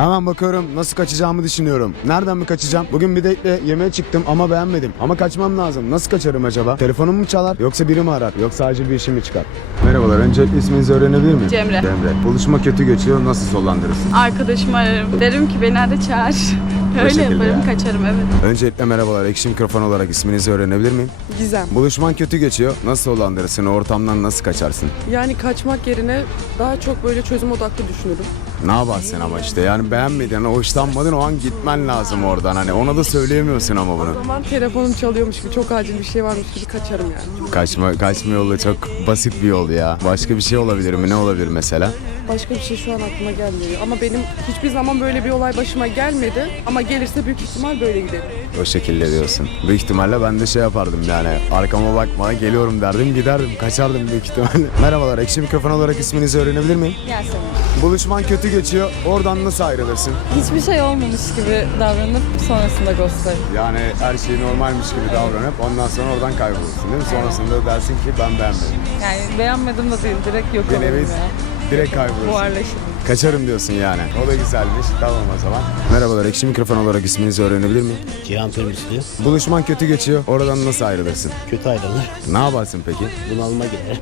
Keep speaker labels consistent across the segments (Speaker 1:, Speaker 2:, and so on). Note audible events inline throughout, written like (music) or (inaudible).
Speaker 1: Hemen bakıyorum nasıl kaçacağımı düşünüyorum. Nereden mi kaçacağım? Bugün bir date'le yemeğe çıktım ama beğenmedim. Ama kaçmam lazım. Nasıl kaçarım acaba? Telefonum mu çalar? Yoksa biri mi arar? Yoksa acil bir işim mi çıkar? Merhabalar. Öncelikle isminizi öğrenebilir miyim?
Speaker 2: Cemre.
Speaker 1: Cemre. Buluşma kötü geçiyor. Nasıl sonlandırırsın?
Speaker 2: Arkadaşımı ararım. Derim ki beni hadi çağır. (laughs) Öyle yaparım
Speaker 1: yani.
Speaker 2: kaçarım evet.
Speaker 1: Öncelikle merhabalar. Ekşi mikrofon olarak isminizi öğrenebilir miyim?
Speaker 3: Gizem.
Speaker 1: Buluşman kötü geçiyor. Nasıl sonlandırırsın? O ortamdan nasıl kaçarsın?
Speaker 3: Yani kaçmak yerine daha çok böyle çözüm odaklı düşünürüm.
Speaker 1: Ne yaparsın ama işte yani beğenmedin, hoşlanmadın o an gitmen lazım oradan hani ona da söyleyemiyorsun ama
Speaker 3: O
Speaker 1: bunu.
Speaker 3: zaman telefonum çalıyormuş gibi çok acil bir şey varmış gibi kaçarım yani.
Speaker 1: Kaçma, kaçma yolu çok basit bir yol ya. Başka bir şey olabilir mi? Ne olabilir mesela?
Speaker 3: Başka bir şey şu an aklıma gelmiyor. Ama benim hiçbir zaman böyle bir olay başıma gelmedi. Ama gelirse büyük ihtimal böyle giderim.
Speaker 1: O şekilde diyorsun. Büyük ihtimalle ben de şey yapardım yani. Arkama bakma geliyorum derdim giderdim. Kaçardım büyük ihtimalle. (laughs) Merhabalar ekşi mikrofon olarak isminizi öğrenebilir miyim?
Speaker 4: Yasemin.
Speaker 1: Buluşman kötü geçiyor. Oradan nasıl ayrılırsın?
Speaker 4: Hiçbir şey olmamış gibi davranıp sonrasında ghostlarım.
Speaker 1: Yani her şey normalmiş gibi davranıp ondan sonra oradan kaybolursun değil mi? Sonrasında dersin ki ben beğenmedim.
Speaker 4: Yani beğenmedim de değil direkt yok olurum ya.
Speaker 1: Direkt kaybolursun.
Speaker 4: Buharlaşırım.
Speaker 1: Kaçarım diyorsun yani. O da güzelmiş. Tamam o zaman. Merhabalar ekşi mikrofon olarak isminizi öğrenebilir miyim?
Speaker 5: Cihan Pürmüslü
Speaker 1: Buluşman kötü geçiyor. Oradan nasıl ayrılırsın?
Speaker 5: kötü ayrılır.
Speaker 1: Ne yaparsın peki?
Speaker 5: Bunalma girer.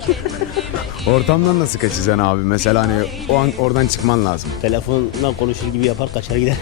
Speaker 5: (laughs)
Speaker 1: Ortamdan nasıl kaçacaksın abi? Mesela hani o an oradan çıkman lazım.
Speaker 5: Telefonla konuşur gibi yapar kaçar gider.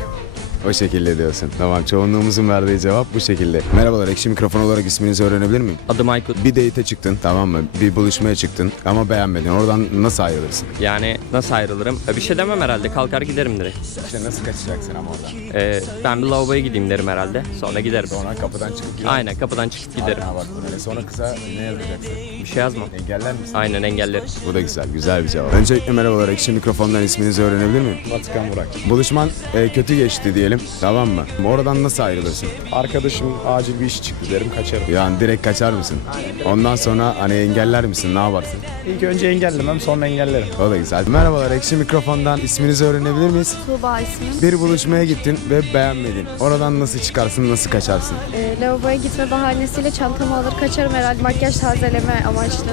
Speaker 1: O şekilde diyorsun. Tamam çoğunluğumuzun verdiği cevap bu şekilde. Merhabalar ekşi mikrofon olarak isminizi öğrenebilir miyim?
Speaker 6: Adım Aykut.
Speaker 1: Bir date'e çıktın tamam mı? Bir buluşmaya çıktın ama beğenmedin. Oradan nasıl ayrılırsın?
Speaker 6: Yani nasıl ayrılırım? E, Bir şey demem herhalde. Kalkar giderim direkt.
Speaker 1: İşte nasıl kaçacaksın ama oradan?
Speaker 6: E, ben bir lavaboya gideyim derim herhalde. Sonra giderim.
Speaker 1: Sonra kapıdan çıkıp gider.
Speaker 6: Aynen kapıdan çıkıp giderim.
Speaker 1: Ha, bak böyle. Sonra kısa ne yazacaksın?
Speaker 6: Bir şey yazmam.
Speaker 1: Engeller misin?
Speaker 6: Aynen engellerim.
Speaker 1: Bu da güzel, güzel bir cevap. Öncelikle merhabalar, ekşi mikrofondan isminizi öğrenebilir miyim?
Speaker 7: Batıkan Burak.
Speaker 1: Buluşman e, kötü geçti diyelim, tamam mı? Oradan nasıl ayrılırsın?
Speaker 7: Arkadaşım acil bir iş çıktı derim kaçarım.
Speaker 1: Yani direkt kaçar mısın? Ondan sonra hani engeller misin, ne yaparsın?
Speaker 7: İlk önce engellemem sonra engellerim.
Speaker 1: O da güzel. Merhabalar, ekşi mikrofondan isminizi öğrenebilir miyiz?
Speaker 8: Tuğba ismim.
Speaker 1: Bir buluşmaya gittin ve beğenmedin. Oradan nasıl çıkarsın, nasıl kaçarsın?
Speaker 8: Ee, lavaboya gitme bahanesiyle çantamı alır kaçarım herhalde makyaj tazeleme amaçlı.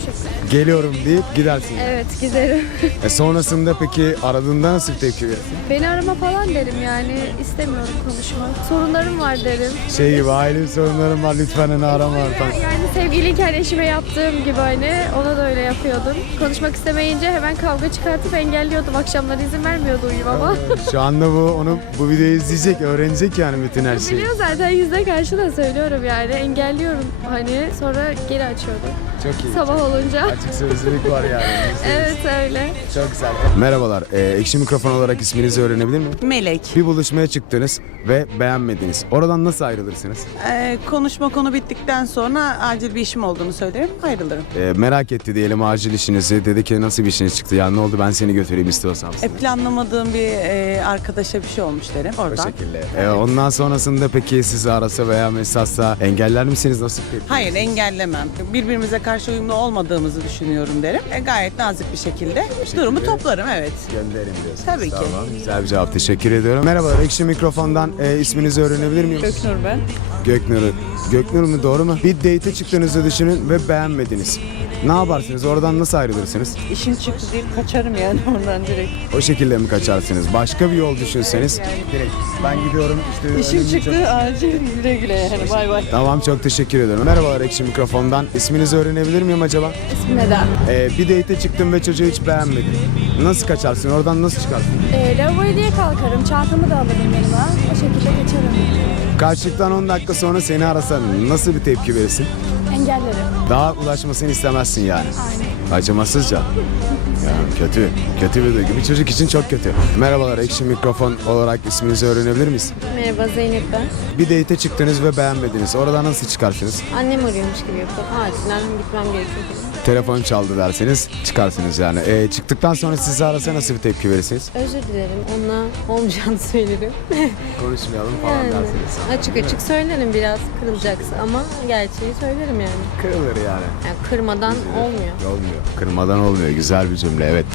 Speaker 8: Şekilde.
Speaker 1: Geliyorum deyip gidersin.
Speaker 8: Evet giderim.
Speaker 1: E sonrasında peki aradığında nasıl bir tepki verirsin?
Speaker 8: Beni arama falan derim yani istemiyorum konuşmak. Sorunlarım var derim.
Speaker 1: Şey gibi aile sorunlarım var lütfen beni arama falan.
Speaker 8: Yani sevgiliyken eşime yaptığım gibi hani ona da öyle yapıyordum. Konuşmak istemeyince hemen kavga çıkartıp engelliyordum. Akşamları izin vermiyordu uyumama.
Speaker 1: Şu anda bu onu bu videoyu izleyecek, öğrenecek yani bütün her şeyi.
Speaker 8: Biliyor zaten yüzde karşı da söylüyorum yani engelliyorum hani sonra geri açıyordum.
Speaker 1: Çok iyi.
Speaker 8: Sabah olunca.
Speaker 1: Açık sözlülük var yani.
Speaker 8: Evet öyle.
Speaker 1: Çok güzel. Merhabalar. E, ekşi mikrofon olarak isminizi öğrenebilir miyim?
Speaker 9: Melek.
Speaker 1: Bir buluşmaya çıktınız ve beğenmediniz. Oradan nasıl ayrılırsınız?
Speaker 9: Ee, konuşma konu bittikten sonra acil bir işim olduğunu söylerim, ayrılırım.
Speaker 1: E, merak etti diyelim acil işinizi. Dedi ki nasıl bir işiniz çıktı? Ya ne oldu ben seni götüreyim istiyorsan.
Speaker 9: E, planlamadığım bir e, arkadaşa bir şey olmuş derim
Speaker 1: O
Speaker 9: oradan.
Speaker 1: şekilde. E, ondan sonrasında peki sizi arasa veya mesajsa engeller misiniz? Nasıl bir
Speaker 9: Hayır engellemem. Birbirimize karşı uyumlu olmadığımızı düşünüyorum derim. E, gayet nazik bir şekilde durumu toplarım evet.
Speaker 1: gönderin diyorsunuz?
Speaker 9: Tabii ki.
Speaker 1: Tamam. Güzel bir cevap. Teşekkür ediyorum. Merhabalar. Ekşi mikrofondan e, isminizi öğrenebilir miyim?
Speaker 4: Göknur ben.
Speaker 1: Göknur. Göknur mu doğru mu? Bir date'e çıktığınızı düşünün ve beğenmediniz. Ne yaparsınız? Oradan nasıl ayrılırsınız?
Speaker 4: İşin çıktı değil kaçarım yani (laughs) oradan direkt.
Speaker 1: O şekilde mi kaçarsınız? Başka bir yol düşünseniz. Direkt ben gidiyorum işte.
Speaker 4: İşim
Speaker 1: önümü
Speaker 4: çıktı acil güle güle yani bay bay.
Speaker 1: Tamam çok teşekkür ederim. Merhabalar Ekşi Mikrofon'dan. İsminizi öğrenebilir miyim acaba?
Speaker 8: Neden?
Speaker 1: Ee, bir date'e çıktım ve çocuğu hiç beğenmedin. Nasıl kaçarsın? Oradan nasıl çıkarsın?
Speaker 8: Ee, lavaboya diye kalkarım. Çantamı da alırım yanıma. O şekilde geçerim.
Speaker 1: Karşılıktan 10 dakika sonra seni arasa nasıl bir tepki verirsin?
Speaker 8: Engellerim.
Speaker 1: Daha ulaşmasını istemezsin yani. Acımasızca. Yani kötü. Kötü bir duygu. Bir çocuk için çok kötü. Merhabalar Ekşi Mikrofon olarak isminizi öğrenebilir miyiz?
Speaker 8: Merhaba Zeynep ben.
Speaker 1: Bir date'e çıktınız ve beğenmediniz. Oradan nasıl çıkarsınız?
Speaker 8: Annem arıyormuş gibi yapıp acilen gitmem gerekiyor.
Speaker 1: Telefon çaldı derseniz çıkarsınız yani. Ee, çıktıktan sonra sizi arasa nasıl bir tepki verirsiniz?
Speaker 8: Özür dilerim. Onunla olmayacağını (laughs) söylerim.
Speaker 1: Konuşmayalım falan
Speaker 8: Yani
Speaker 1: dersiniz.
Speaker 8: açık açık söylerim biraz kırılacaksa ama gerçeği söylerim yani.
Speaker 1: Kırılır yani.
Speaker 8: yani kırmadan olmuyor.
Speaker 1: Olmuyor. Kırmadan olmuyor. Güzel bir cümle evet.